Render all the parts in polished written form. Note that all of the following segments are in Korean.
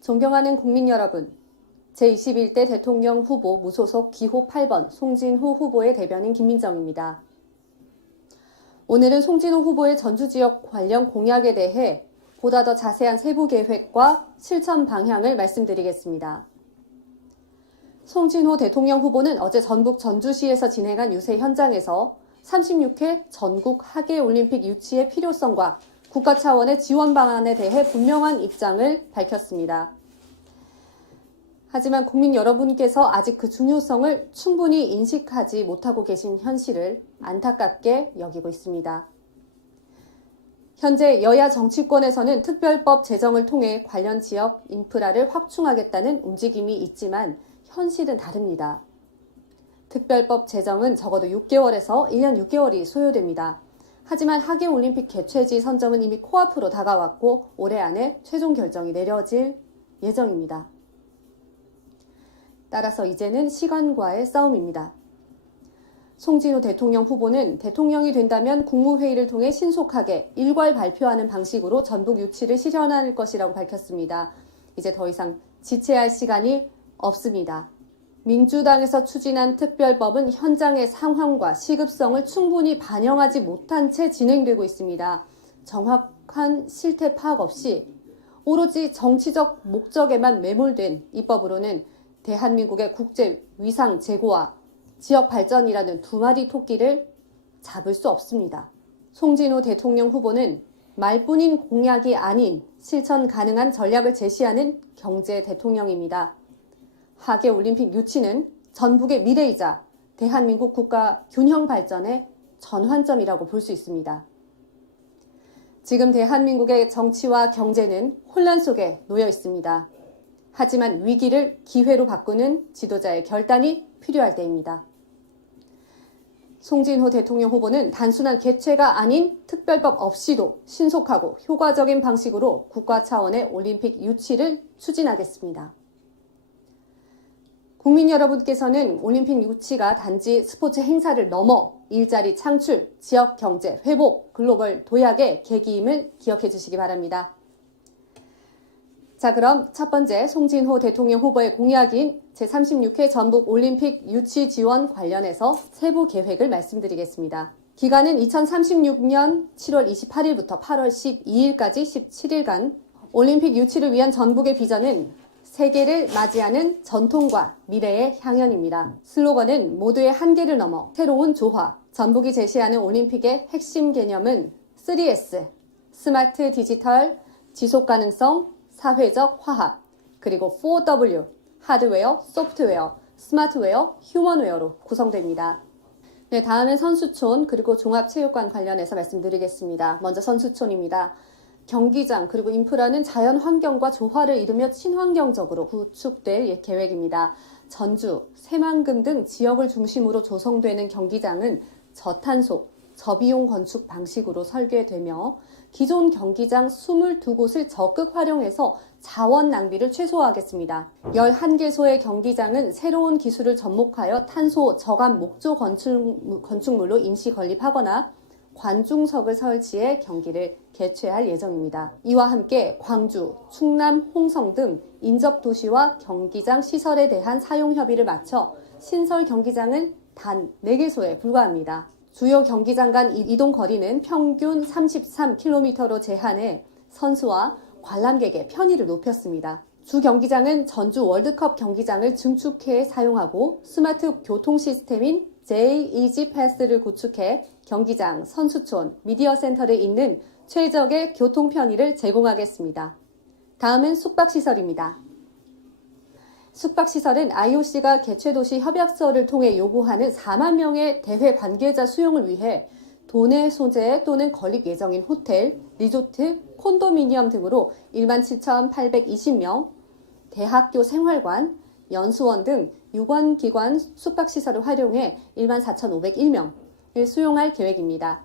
존경하는 국민 여러분, 제21대 대통령 후보 무소속 기호 8번 송진호 후보의 대변인 김민정입니다. 오늘은 송진호 후보의 전주 지역 관련 공약에 대해 보다 더 자세한 세부 계획과 실천 방향을 말씀드리겠습니다. 송진호 대통령 후보는 어제 전북 전주시에서 진행한 유세 현장에서 36회 전국 하계올림픽 유치의 필요성과 국가 차원의 지원 방안에 대해 분명한 입장을 밝혔습니다. 하지만 국민 여러분께서 아직 그 중요성을 충분히 인식하지 못하고 계신 현실을 안타깝게 여기고 있습니다. 현재 여야 정치권에서는 특별법 제정을 통해 관련 지역 인프라를 확충하겠다는 움직임이 있지만 현실은 다릅니다. 특별법 제정은 적어도 6개월에서 1년 6개월이 소요됩니다. 하지만 하계올림픽 개최지 선정은 이미 코앞으로 다가왔고 올해 안에 최종 결정이 내려질 예정입니다. 따라서 이제는 시간과의 싸움입니다. 송진호 대통령 후보는 대통령이 된다면 국무회의를 통해 신속하게 일괄 발표하는 방식으로 전북 유치를 실현할 것이라고 밝혔습니다. 이제 더 이상 지체할 시간이 없습니다. 민주당에서 추진한 특별법은 현장의 상황과 시급성을 충분히 반영하지 못한 채 진행되고 있습니다. 정확한 실태 파악 없이 오로지 정치적 목적에만 매몰된 입법으로는 대한민국의 국제 위상 제고와 지역 발전이라는 두 마리 토끼를 잡을 수 없습니다. 송진호 대통령 후보는 말뿐인 공약이 아닌 실천 가능한 전략을 제시하는 경제 대통령입니다. 하계올림픽 유치는 전북의 미래이자 대한민국 국가 균형 발전의 전환점이라고 볼 수 있습니다. 지금 대한민국의 정치와 경제는 혼란 속에 놓여 있습니다. 하지만 위기를 기회로 바꾸는 지도자의 결단이 필요할 때입니다. 송진호 대통령 후보는 단순한 개최가 아닌 특별법 없이도 신속하고 효과적인 방식으로 국가 차원의 올림픽 유치를 추진하겠습니다. 국민 여러분께서는 올림픽 유치가 단지 스포츠 행사를 넘어 일자리 창출, 지역 경제 회복, 글로벌 도약의 계기임을 기억해 주시기 바랍니다. 자, 그럼 첫 번째 송진호 대통령 후보의 공약인 제36회 전북 올림픽 유치 지원 관련해서 세부 계획을 말씀드리겠습니다. 기간은 2036년 7월 28일부터 8월 12일까지 17일간 올림픽 유치를 위한 전북의 비전은 세계를 맞이하는 전통과 미래의 향연입니다. 슬로건은 모두의 한계를 넘어 새로운 조화. 전북이 제시하는 올림픽의 핵심 개념은 3S, 스마트 디지털, 지속 가능성, 사회적 화합, 그리고 4W, 하드웨어, 소프트웨어, 스마트웨어, 휴먼웨어로 구성됩니다. 네, 다음은 선수촌 그리고 종합체육관 관련해서 말씀드리겠습니다. 먼저 선수촌입니다. 경기장 그리고 인프라는 자연 환경과 조화를 이루며 친환경적으로 구축될 계획입니다. 전주, 새만금 등 지역을 중심으로 조성되는 경기장은 저탄소, 저비용 건축 방식으로 설계되며 기존 경기장 22곳을 적극 활용해서 자원 낭비를 최소화하겠습니다. 11개소의 경기장은 새로운 기술을 접목하여 탄소 저감 목조 건축물로 임시 건립하거나 관중석을 설치해 경기를 개최할 예정입니다. 이와 함께 광주, 충남, 홍성 등 인접 도시와 경기장 시설에 대한 사용 협의를 마쳐 신설 경기장은 단 4개소에 불과합니다. 주요 경기장 간 이동 거리는 평균 33km로 제한해 선수와 관람객의 편의를 높였습니다. 주 경기장은 전주 월드컵 경기장을 증축해 사용하고 스마트 교통 시스템인 J-EG 패스를 구축해 경기장, 선수촌, 미디어 센터를 잇는 최적의 교통 편의를 제공하겠습니다. 다음은 숙박시설입니다. 숙박시설은 IOC가 개최도시 협약서를 통해 요구하는 4만 명의 대회 관계자 수용을 위해 도내 소재 또는 건립 예정인 호텔, 리조트, 콘도미니엄 등으로 17,820명, 대학교 생활관, 연수원 등 유관기관 숙박시설을 활용해 14,501명을 수용할 계획입니다.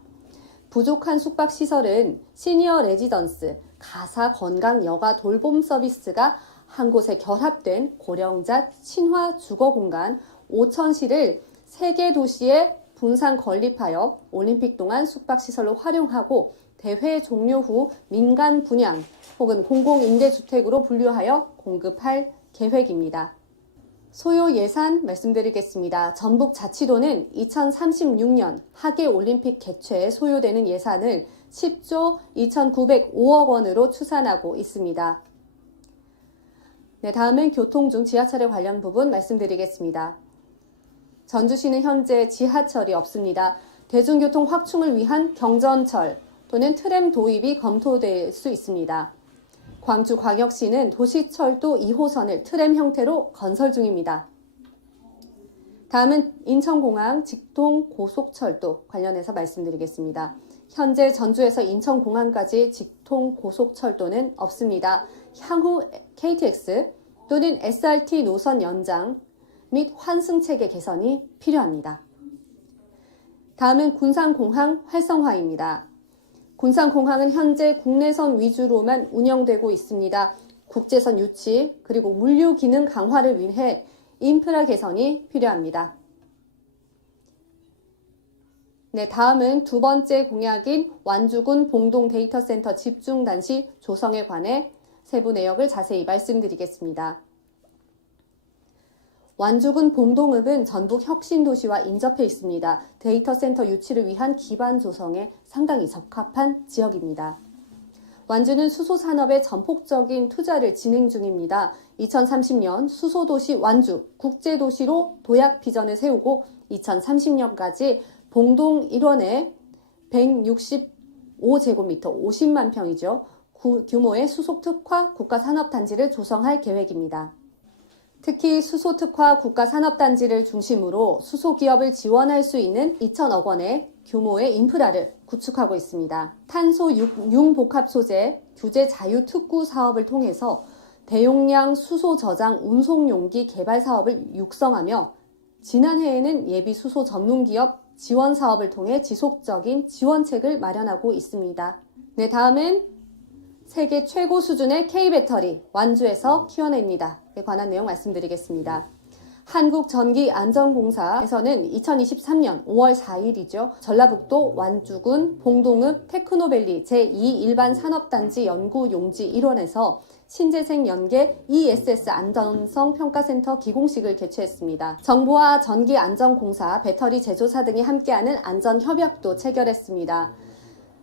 부족한 숙박시설은 시니어 레지던스, 가사 건강 여가 돌봄 서비스가 한 곳에 결합된 고령자 친화 주거공간 5,000실을 3개 도시에 분산 건립하여 올림픽 동안 숙박시설로 활용하고 대회 종료 후 민간 분양 혹은 공공임대주택으로 분류하여 공급할 계획입니다. 소요 예산 말씀드리겠습니다. 전북자치도는 2036년 하계올림픽 개최에 소요되는 예산을 10조 2,905억 원으로 추산하고 있습니다. 네, 다음은 교통 중 지하철에 관련 부분 말씀드리겠습니다. 전주시는 현재 지하철이 없습니다. 대중교통 확충을 위한 경전철 또는 트램 도입이 검토될 수 있습니다. 광주광역시는 도시철도 2호선을 트램 형태로 건설 중입니다. 다음은 인천공항 직통 고속철도 관련해서 말씀드리겠습니다. 현재 전주에서 인천공항까지 직통 고속철도는 없습니다. 향후 KTX 또는 SRT 노선 연장 및 환승체계 개선이 필요합니다. 다음은 군산공항 활성화입니다. 군산공항은 현재 국내선 위주로만 운영되고 있습니다. 국제선 유치 그리고 물류 기능 강화를 위해 인프라 개선이 필요합니다. 네, 다음은 두 번째 공약인 완주군 봉동 데이터센터 집중 단시 조성에 관해 세부 내역을 자세히 말씀드리겠습니다. 완주군 봉동읍은 전북 혁신도시와 인접해 있습니다. 데이터센터 유치를 위한 기반 조성에 상당히 적합한 지역입니다. 완주는 수소산업에 전폭적인 투자를 진행 중입니다. 2030년 수소도시 완주 국제도시로 도약 비전을 세우고 2030년까지 봉동 일원에 165제곱미터 50만 평이죠. 규모의 수소특화 국가산업단지를 조성할 계획입니다. 특히 수소특화 국가산업단지를 중심으로 수소기업을 지원할 수 있는 2천억 원의 규모의 인프라를 구축하고 있습니다. 탄소 융복합 소재 규제 자유 특구 사업을 통해서 대용량 수소 저장 운송 용기 개발 사업을 육성하며 지난해에는 예비 수소 전문 기업 지원 사업을 통해 지속적인 지원책을 마련하고 있습니다. 네, 다음은 세계 최고 수준의 K배터리 완주에서 키워냅니다. 에 관한 내용 말씀드리겠습니다. 한국전기안전공사에서는 2023년 5월 4일이죠. 전라북도 완주군 봉동읍 테크노밸리 제2일반산업단지 연구용지 1원에서 신재생 연계 ESS 안전성 평가센터 기공식을 개최했습니다. 정부와 전기안전공사, 배터리 제조사 등이 함께하는 안전협약도 체결했습니다.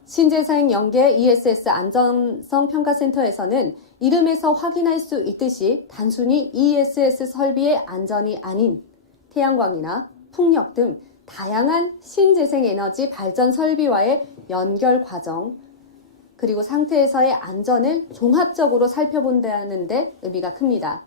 신재생 연계 ESS 안전성 평가센터에서는 이름에서 확인할 수 있듯이 단순히 ESS 설비의 안전이 아닌 태양광이나 풍력 등 다양한 신재생 에너지 발전 설비와의 연결 과정 그리고 상태에서의 안전을 종합적으로 살펴본다는 데 의미가 큽니다.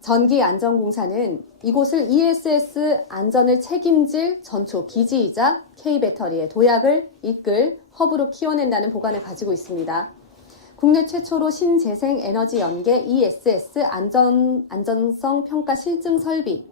전기안전공사는 이곳을 ESS 안전을 책임질 전초 기지이자 K배터리의 도약을 이끌 허브로 키워낸다는 보관을 가지고 있습니다. 국내 최초로 신재생 에너지 연계 ESS 안전성 평가 실증 설비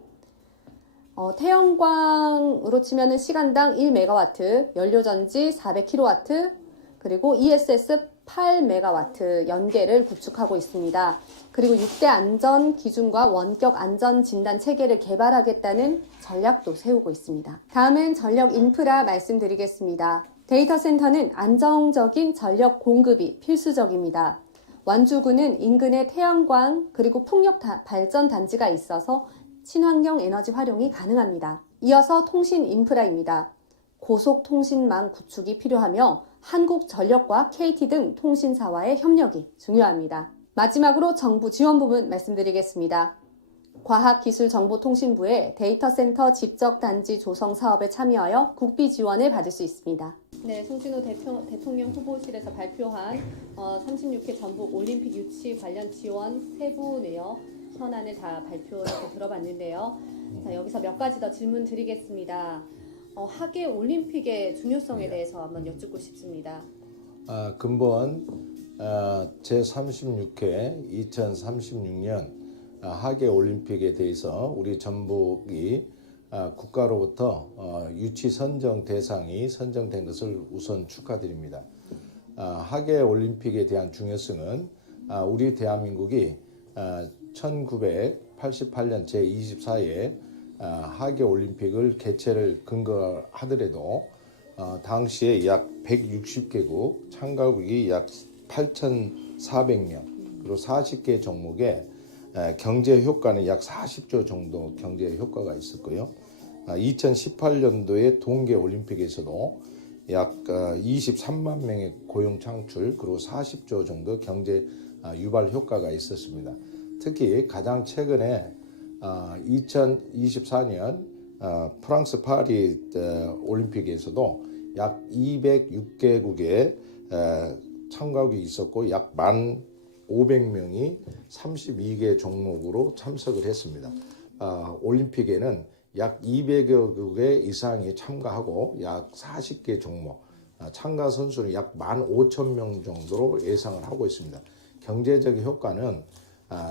태양광으로 치면 시간당 1메가와트, 연료전지 400kW, 그리고 ESS 8메가와트 연계를 구축하고 있습니다. 그리고 6대 안전 기준과 원격 안전 진단 체계를 개발하겠다는 전략도 세우고 있습니다. 다음은 전력 인프라 말씀드리겠습니다. 데이터 센터는 안정적인 전력 공급이 필수적입니다. 완주군은 인근에 태양광 그리고 풍력 발전 단지가 있어서 친환경 에너지 활용이 가능합니다. 이어서 통신 인프라입니다. 고속통신망 구축이 필요하며 한국전력과 KT 등 통신사와의 협력이 중요합니다. 마지막으로 정부 지원 부분 말씀드리겠습니다. 과학기술정보통신부의 데이터센터 집적단지 조성 사업에 참여하여 국비 지원을 받을 수 있습니다. 네, 송진호 대통령 후보실에서 발표한 36회 전북 올림픽 유치 관련 지원 세부 내역 현안을 다 발표해서 들어봤는데요. 자, 여기서 몇 가지 더 질문 드리겠습니다. 하계 올림픽의 중요성에 대해서 한번 여쭙고 싶습니다. 근본 제36회 2036년 하계 올림픽에 대해서 우리 전북이 국가로부터 유치 선정 대상이 선정된 것을 우선 축하드립니다. 하계 올림픽에 대한 중요성은 우리 대한민국이 1988년 제24회 하계 올림픽을 개최를 근거하더라도 당시에 약 160개국, 참가국이 약 8,400명, 그리고 40개 종목에 경제 효과는 약 40조 정도 경제 효과가 있었고요. 2018년도에 동계 올림픽에서도 약 23만 명의 고용 창출, 그리고 40조 정도 경제 유발 효과가 있었습니다. 특히 가장 최근에 2024년 프랑스 파리 올림픽에서도 약 206개국의 참가국이 있었고 약 1,500명이 32개 종목으로 참석을 했습니다. 올림픽에는 약 200여 국의 이상이 참가하고 약 40개 종목, 참가 선수는 약 15,000명 정도로 예상을 하고 있습니다. 경제적 효과는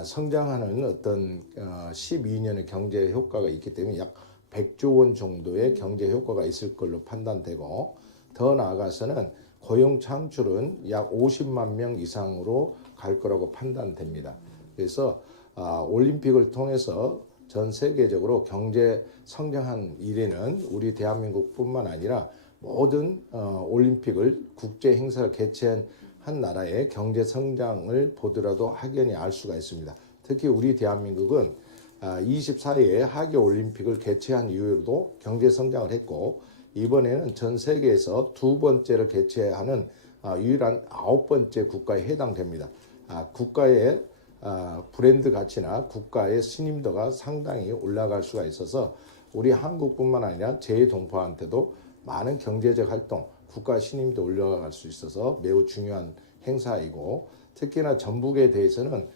성장하는 어떤 12년의 경제 효과가 있기 때문에 약 100조 원 정도의 경제 효과가 있을 걸로 판단되고, 더 나아가서는 고용 창출은 약 50만 명 이상으로 갈 거라고 판단됩니다. 그래서 올림픽을 통해서 전 세계적으로 경제 성장한 이래는 우리 대한민국뿐만 아니라 모든 올림픽을 국제 행사를 개최한 한 나라의 경제 성장을 보더라도 확연히 알 수가 있습니다. 특히 우리 대한민국은 24회 하계 올림픽을 개최한 이후로도 경제 성장을 했고, 이번에는 전 세계에서 두 번째를 개최하는 유일한 9번째 국가에 해당됩니다. 국가의 브랜드 가치나 국가의 신임도가 상당히 올라갈 수가 있어서 우리 한국뿐만 아니라 제2동포한테도 많은 경제적 활동, 국가 신임도 올라갈 수 있어서 매우 중요한 행사이고, 특히나 전북에 대해서는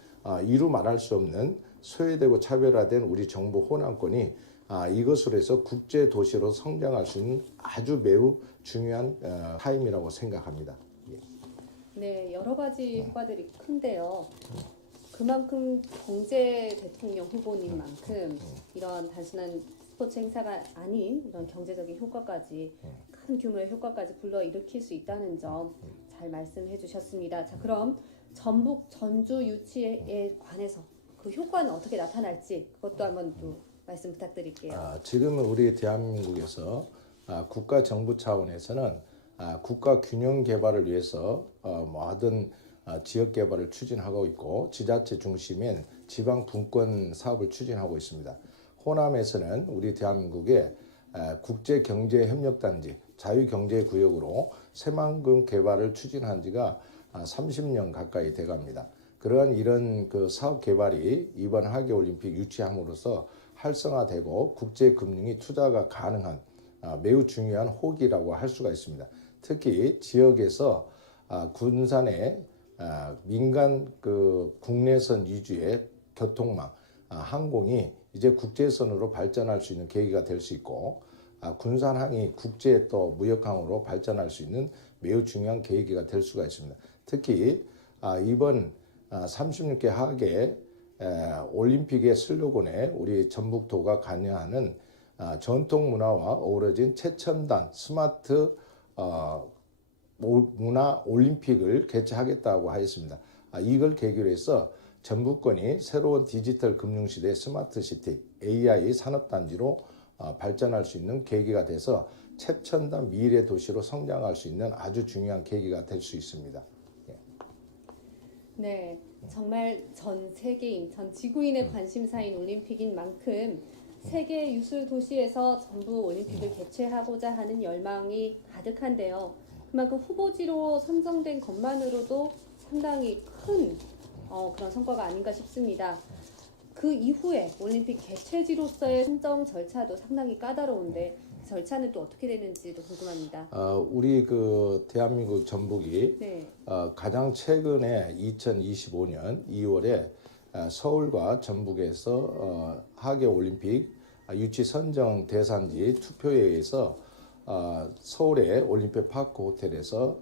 이루 말할 수 없는 소외되고 차별화된 우리 정부 호남권이 이것으로 해서 국제 도시로 성장할 수 있는 아주 매우 중요한 타임이라고 생각합니다. 예. 네, 여러 가지 효과들이 큰데요. 그만큼 경제 대통령 후보님만큼 이런 단순한 스포츠 행사가 아닌 이런 경제적인 효과까지, 큰 규모의 효과까지 불러일으킬 수 있다는 점 잘 말씀해 주셨습니다. 자, 그럼 전북 전주 유치에 관해서 그 효과는 어떻게 나타날지 그것도 한번 또 말씀 부탁드릴게요. 지금은 우리 대한민국에서 국가 정부 차원에서는 국가 균형 개발을 위해서 모든 지역 개발을 추진하고 있고, 지자체 중심인 지방 분권 사업을 추진하고 있습니다. 호남에서는 우리 대한민국의 국제경제협력단지 자유경제구역으로 새만금 개발을 추진한 지가 30년 가까이 돼갑니다. 그러한 이런 그 사업 개발이 이번 하계올림픽 유치함으로써 활성화되고 국제금융이 투자가 가능한 매우 중요한 호기라고 할 수가 있습니다. 특히 지역에서 군산의 민간 그 국내선 위주의 교통망, 항공이 이제 국제선으로 발전할 수 있는 계기가 될 수 있고, 군산항이 국제 또 무역항으로 발전할 수 있는 매우 중요한 계기가 될 수가 있습니다. 특히 이번 36개 하계 올림픽의 슬로건에 우리 전북도가 관여하는 전통 문화와 어우러진 최첨단 스마트 문화 올림픽을 개최하겠다고 하였습니다. 이걸 계기로 해서 전북권이 새로운 디지털 금융시대 스마트시티 AI 산업단지로 발전할 수 있는 계기가 돼서 최첨단 미래 도시로 성장할 수 있는 아주 중요한 계기가 될 수 있습니다. 네, 정말 전 세계인, 전 지구인의 관심사인 올림픽인 만큼 세계 유술 도시에서 전북 올림픽을 개최하고자 하는 열망이 가득한데요. 그만큼 후보지로 선정된 것만으로도 상당히 큰 그런 성과가 아닌가 싶습니다. 그 이후에 올림픽 개최지로서의 선정 절차도 상당히 까다로운데 그 절차는 또 어떻게 되는지도 궁금합니다. 우리 그 대한민국 전북이 네. 가장 최근에 2025년 2월에 서울과 전북에서 하계 올림픽 유치 선정 대상지 투표에 의해서 서울의 올림픽 파크 호텔에서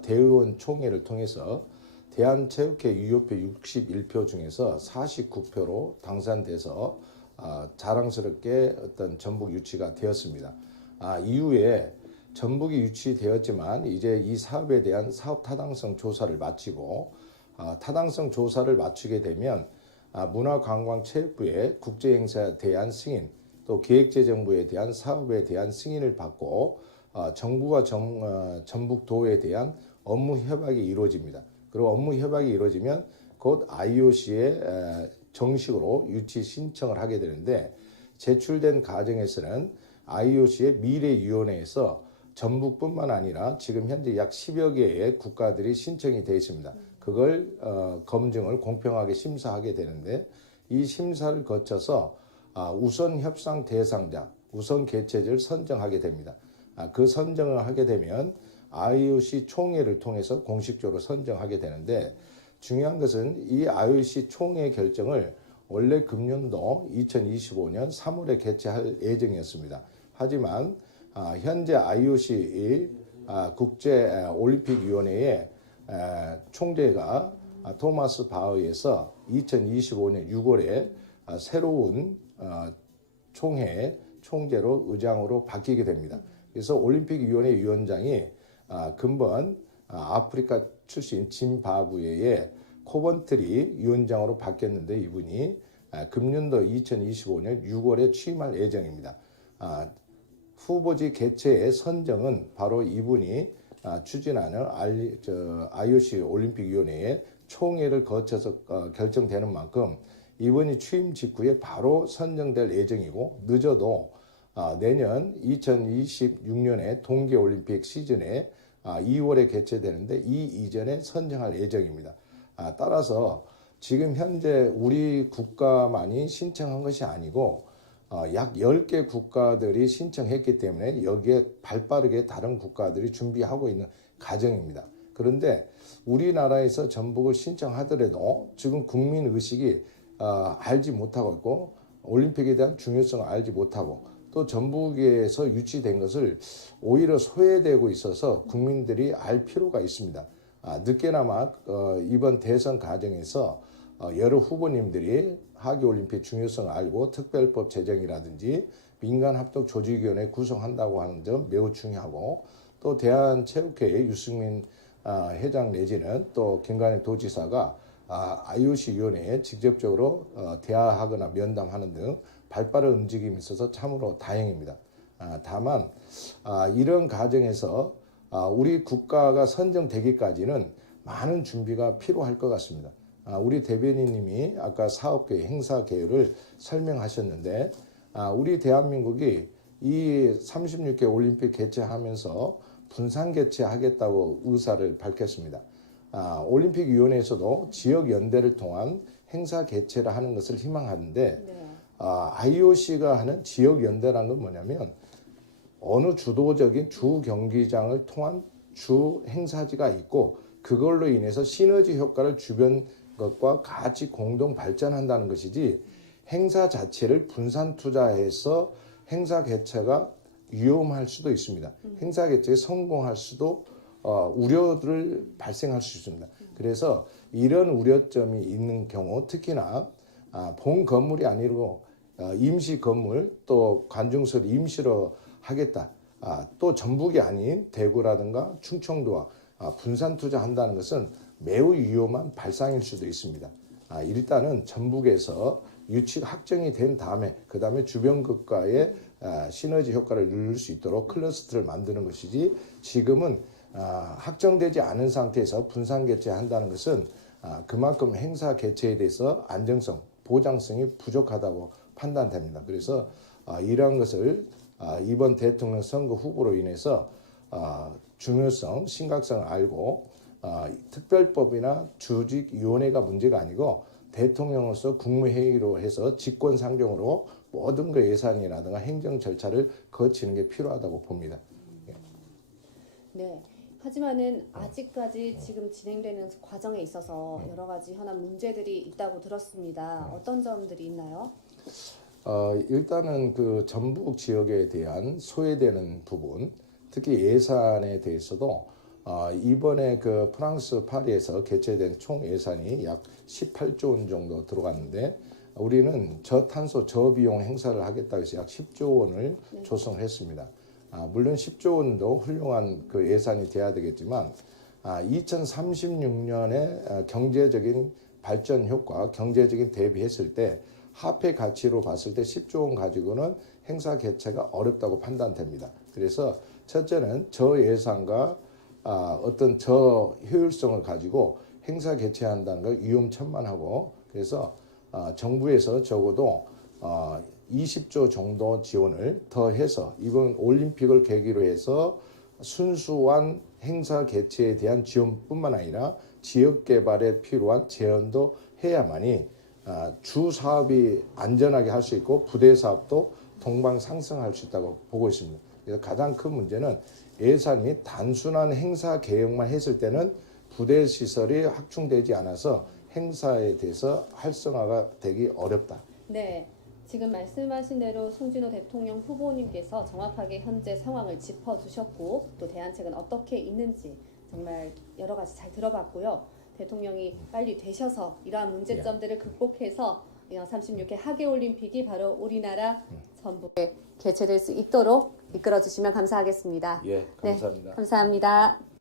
대의원 총회를 통해서 대한체육회 유효표 61표 중에서 49표로 당선돼서 자랑스럽게 어떤 전북 유치가 되었습니다. 이후에 전북이 유치되었지만 이제 이 사업에 대한 사업 타당성 조사를 마치고 타당성 조사를 마치게 되면 문화관광체육부의 국제행사에 대한 승인, 또 기획재정부에 대한 사업에 대한 승인을 받고 정부와 전북도에 대한 업무 협약이 이루어집니다. 그리고 업무 협약이 이루어지면 곧 IOC에 정식으로 유치 신청을 하게 되는데 제출된 과정에서는 IOC의 미래위원회에서 전북뿐만 아니라 지금 현재 약 10여 개의 국가들이 신청이 되어 있습니다. 그걸 검증을 공평하게 심사하게 되는데 이 심사를 거쳐서 우선 협상 대상자, 우선 개최지를 선정하게 됩니다. 그 선정을 하게 되면 IOC 총회를 통해서 공식적으로 선정하게 되는데 중요한 것은 이 IOC 총회 결정을 원래 금년도 2025년 3월에 개최할 예정이었습니다. 하지만 현재 IOC 국제올림픽위원회의 총재가 토마스 바흐에서 2025년 6월에 새로운 총재로 의장으로 바뀌게 됩니다. 그래서 올림픽위원회 위원장이 근본 아프리카 출신 짐바브웨의 코번트리 위원장으로 바뀌었는데 이분이 금년도 2025년 6월에 취임할 예정입니다. 후보지 개최의 선정은 바로 이분이 추진하는 IOC 올림픽위원회의 총회를 거쳐서 결정되는 만큼 이분이 취임 직후에 바로 선정될 예정이고 늦어도 내년 2026년에 동계올림픽 시즌에 2월에 개최되는데 이 이전에 선정할 예정입니다. 따라서 지금 현재 우리 국가만이 신청한 것이 아니고 약 10개 국가들이 신청했기 때문에 여기에 발빠르게 다른 국가들이 준비하고 있는 과정입니다. 그런데 우리나라에서 전북을 신청하더라도 지금 국민의식이 알지 못하고 있고 올림픽에 대한 중요성을 알지 못하고 또 전북에서 유치된 것을 오히려 소외되고 있어서 국민들이 알 필요가 있습니다. 늦게나마 이번 대선 과정에서 여러 후보님들이 하계올림픽 중요성을 알고 특별법 제정이라든지 민간합동조직위원회 구성한다고 하는 점 매우 중요하고 또 대한체육회 유승민 회장 내지는 또 김관영 도지사가 IOC 위원회에 직접적으로 대화하거나 면담하는 등 발빠른 움직임이 있어서 참으로 다행입니다. 다만 이런 과정에서 우리 국가가 선정되기까지는 많은 준비가 필요할 것 같습니다. 우리 대변인님이 아까 사업계획, 행사 계획을 설명하셨는데 우리 대한민국이 이 36개 올림픽 개최하면서 분산 개최하겠다고 의사를 밝혔습니다. 올림픽위원회에서도 지역연대를 통한 행사 개최를 하는 것을 희망하는데 네. IOC가 하는 지역연대라는 건 뭐냐면 어느 주도적인 주 경기장을 통한 주 행사지가 있고 그걸로 인해서 시너지 효과를 주변 것과 같이 공동 발전한다는 것이지 행사 자체를 분산 투자해서 행사 개최가 위험할 수도 있습니다. 행사 개최에 성공할 수도 우려를 발생할 수 있습니다. 그래서 이런 우려점이 있는 경우 특히나 본 건물이 아니고 임시 건물 또 관중석을 임시로 하겠다. 또 전북이 아닌 대구라든가 충청도와 분산 투자한다는 것은 매우 위험한 발상일 수도 있습니다. 일단은 전북에서 유치가 확정이 된 다음에 그 다음에 주변 국가의 시너지 효과를 누릴 수 있도록 클러스터를 만드는 것이지 지금은 확정되지 않은 상태에서 분산 개최한다는 것은 그만큼 행사 개최에 대해서 안정성, 보장성이 부족하다고 판단됩니다. 그래서 이러한 것을 이번 대통령 선거 후보로 인해서 중요성, 심각성을 알고 특별법이나 조직위원회가 문제가 아니고 대통령으로서 국무회의로 해서 직권상정으로 모든 그 예산이라든가 행정 절차를 거치는 게 필요하다고 봅니다. 네. 하지만은 아직까지 지금 진행되는 과정에 있어서 여러 가지 현안 문제들이 있다고 들었습니다. 어떤 점들이 있나요? 일단은 그 전북 지역에 대한 소외되는 부분, 특히 예산에 대해서도 이번에 그 프랑스 파리에서 개최된 총 예산이 약 18조 원 정도 들어갔는데 우리는 저탄소 저비용 행사를 하겠다고 해서 약 10조 원을 조성했습니다. 물론 10조 원도 훌륭한 그 예산이 돼야 되겠지만 2036년에 경제적인 발전 효과, 경제적인 대비했을 때 화폐 가치로 봤을 때 10조 원 가지고는 행사 개최가 어렵다고 판단됩니다. 그래서 첫째는 저예산과 어떤 저효율성을 가지고 행사 개최한다는 걸 위험천만하고 그래서 정부에서 적어도 20조 정도 지원을 더해서 이번 올림픽을 계기로 해서 순수한 행사 개최에 대한 지원뿐만 아니라 지역 개발에 필요한 제한도 해야만이 주 사업이 안전하게 할 수 있고 부대 사업도 동방 상승할 수 있다고 보고 있습니다. 그래서 가장 큰 문제는 예산이 단순한 행사 계획만 했을 때는 부대 시설이 확충되지 않아서 행사에 대해서 활성화가 되기 어렵다. 네, 지금 말씀하신 대로 송진호 대통령 후보님께서 정확하게 현재 상황을 짚어주셨고 또 대안책은 어떻게 있는지 정말 여러 가지 잘 들어봤고요. 대통령이 빨리 되셔서 이러한 문제점들을 극복해서 36회 하계올림픽이 바로 우리나라 전북에 개최될 수 있도록 이끌어주시면 감사하겠습니다. 예, 감사합니다. 네, 감사합니다.